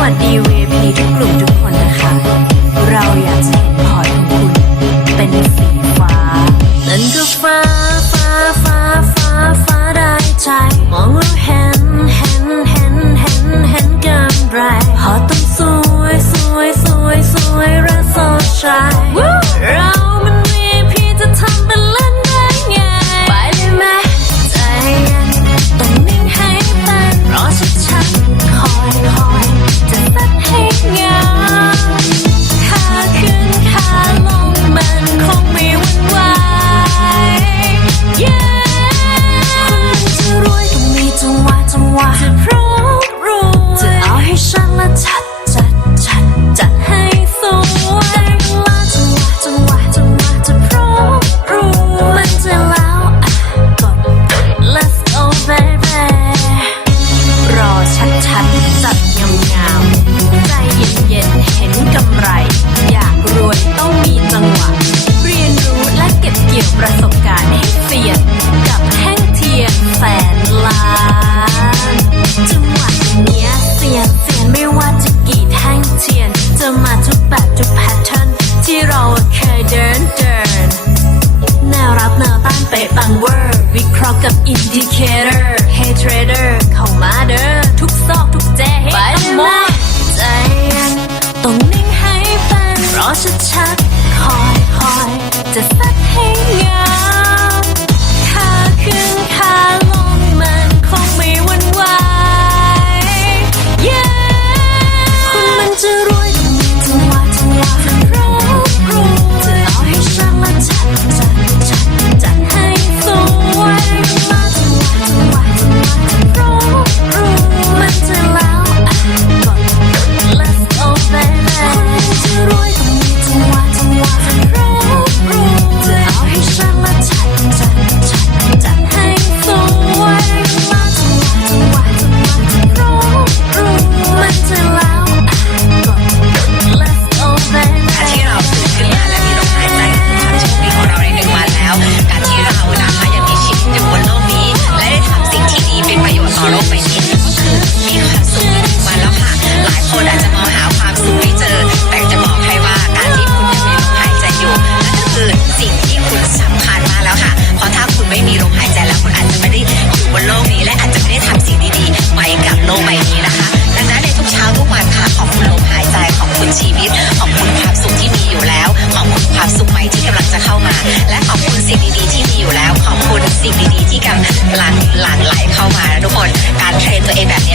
วัสดี VIP ทุกกลุ่มทุกคนนะคะ เราอยากจะเห็นพอร์ตของคุณ เป็นสีฟ้า นั่นก็ฟ้า ฟ้า ฟ้า ฟ้า ฟ้าได้ใจ มองแล้วเห็น เห็น เห็น เห็น เห็นกำไรพอต้องสวย สวย สวย สวยและสดใสวู้ วะจะพร้อมรวยจะเอาให้ชัดและชัดจัดจัดจัดให้สวยละจังหวะจังหวะจังหวะจะพร้อมรวยมันจะแล้วอะกด let's go baby รอชัดชัดจัดงามงาใจเย็นเย็นเห็นกำไร กับอินดิเคเตอร์ให้เทรดเดอร์เข้ามาเด้อทุกซอกทุกแจให้ทั้งหมดใจยังต้องนิ่งให้เป็นรอชัดชัดคอยคอยจะ อโลกไปนิดก็คือมีความสุขมาแล้วค่ะ หลายคนอาจจะมองหาความสุขไม่เจอ แต่จะบอกให้ว่าการที่คุณยังมีลมหายใจอยู่นั่นก็คือสิ่งที่คุณสำคัญมากแล้วค่ะ เพราะถ้าคุณไม่มีลมหายใจแล้วคุณอาจจะไม่ได้อยู่บนโลกนี้และอาจจะไม่ได้ทำสิ่งดีๆไปกับโลกใบนี้นะคะ ดังนั้นในทุกเช้าทุกวันค่ะของคุณลมหายใจของคุณชีวิตของคุณความสุขที่มีอยู่แล้วของคุณความสุขใหม่ที่กำลังจะเข้ามา และขอบคุณสิ่งดีๆที่มีอยู่แล้วขอบคุณสิ่งดีๆที่กำลังหลั่งไหลเข้ามาทุกคน The FM.